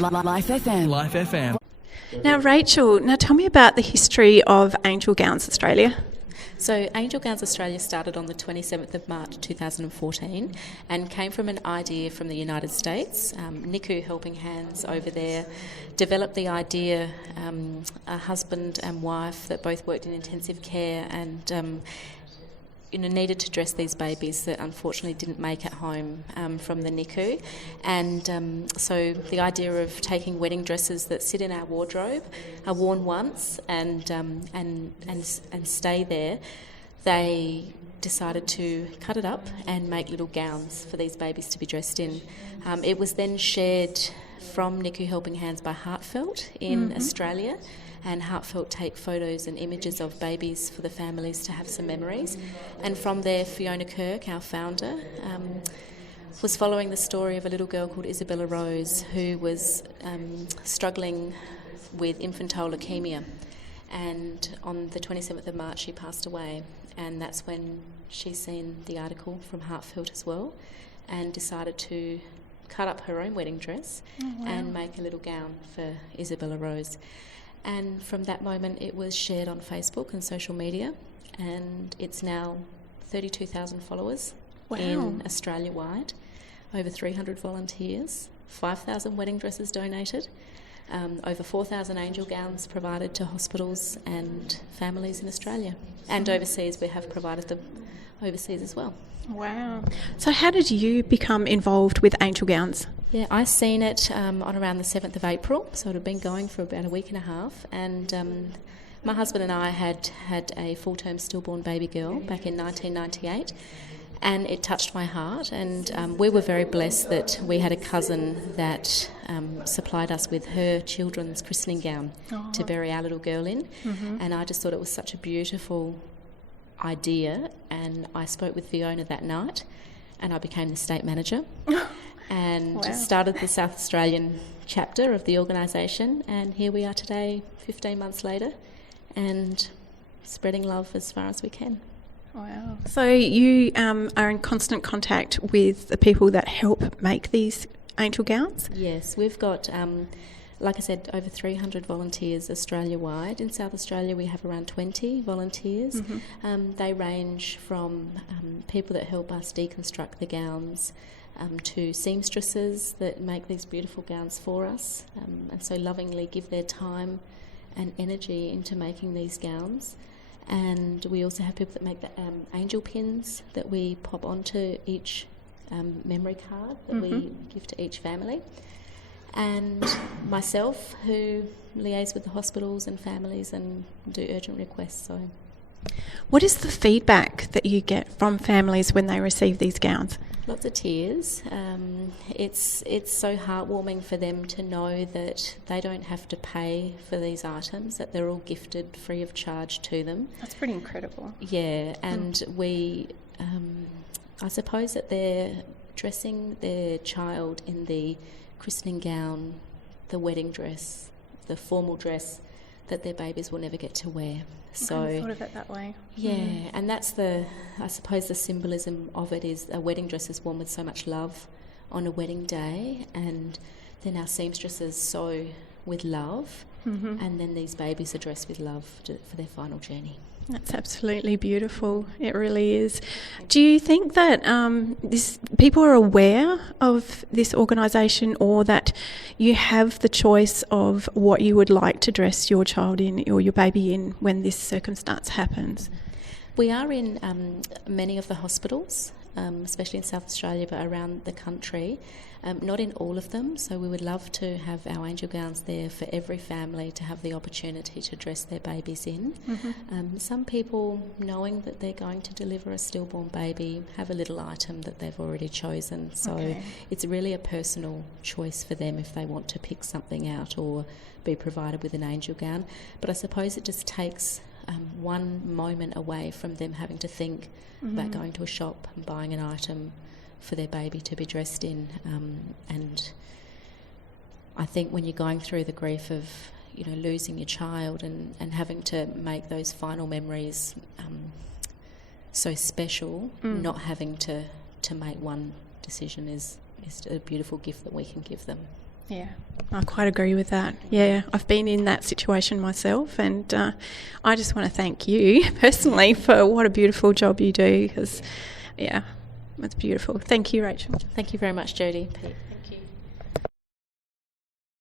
Life FM. Life FM. Now, Rachel, tell me about the history of Angel Gowns Australia. So Angel Gowns Australia started on the 27th of March 2014 and came from an idea from the United States. NICU Helping Hands over there developed the idea, a husband and wife that both worked in intensive care and needed to dress these babies that unfortunately didn't make it home from the NICU. And so the idea of taking wedding dresses that sit in our wardrobe, are worn once and stay there, they decided to cut it up and make little gowns for these babies to be dressed in. It was then shared from NICU Helping Hands by Heartfelt in Australia, and Heartfelt take photos and images of babies for the families to have some memories. And from there, Fiona Kirk, our founder, was following the story of a little girl called Isabella Rose who was struggling with infantile leukemia. And on the 27th of March, she passed away. And that's when she's seen the article from Heartfelt as well and decided to cut up her own wedding dress and make a little gown for Isabella Rose. And from that moment, it was shared on Facebook and social media, and it's now 32,000 followers in Australia-wide, over 300 volunteers, 5,000 wedding dresses donated, over 4,000 angel gowns provided to hospitals and families in Australia. And overseas, we have provided them overseas as well. Wow. So how did you become involved with Angel Gowns? Yeah, I seen it on around the 7th of April, so it had been going for about a week and a half, and my husband and I had a full-term stillborn baby girl back in 1998, and it touched my heart, and we were very blessed that we had a cousin that supplied us with her children's christening gown to bury our little girl in, and I just thought it was such a beautiful idea, and I spoke with Fiona that night, and I became the state manager. And started the South Australian chapter of the organisation, and here we are today, 15 months later, and spreading love as far as we can. Wow. So you are in constant contact with the people that help make these angel gowns? Yes, we've got, like I said, over 300 volunteers Australia-wide. In South Australia we have around 20 volunteers. They range from people that help us deconstruct the gowns, to seamstresses that make these beautiful gowns for us, and so lovingly give their time and energy into making these gowns. And we also have people that make the angel pins that we pop onto each memory card that we give to each family. And myself, who liaise with the hospitals and families and do urgent requests. So, what is the feedback that you get from families when they receive these gowns? Lots of tears. It's so heartwarming for them to know that they don't have to pay for these items, that they're all gifted free of charge to them. That's pretty incredible. Yeah, and we, I suppose that they're dressing their child in the christening gown, the wedding dress, the formal dress that their babies will never get to wear. So I thought of it that way. Yeah, and that's I suppose the symbolism of it is a wedding dress is worn with so much love on a wedding day, and then our seamstresses sew with love, and then these babies are dressed with love for their final journey. That's absolutely beautiful. It really is. Do you think that people are aware of this organisation, or that you have the choice of what you would like to dress your child in or your baby in when this circumstance happens? We are in many of the hospitals, especially in South Australia, but around the country. Not in all of them, so we would love to have our angel gowns there for every family to have the opportunity to dress their babies in. Some people, knowing that they're going to deliver a stillborn baby, have a little item that they've already chosen, so it's really a personal choice for them if they want to pick something out or be provided with an angel gown. But I suppose it just takes one moment away from them having to think about going to a shop and buying an item for their baby to be dressed in, and I think when you're going through the grief of losing your child and having to make those final memories so special, not having to make one decision is a beautiful gift that we can give them. Yeah, I quite agree with that. Yeah, I've been in that situation myself, and I just want to thank you personally for what a beautiful job you do, because, yeah, it's beautiful. Thank you, Rachel. Thank you very much, Jodie. Pete.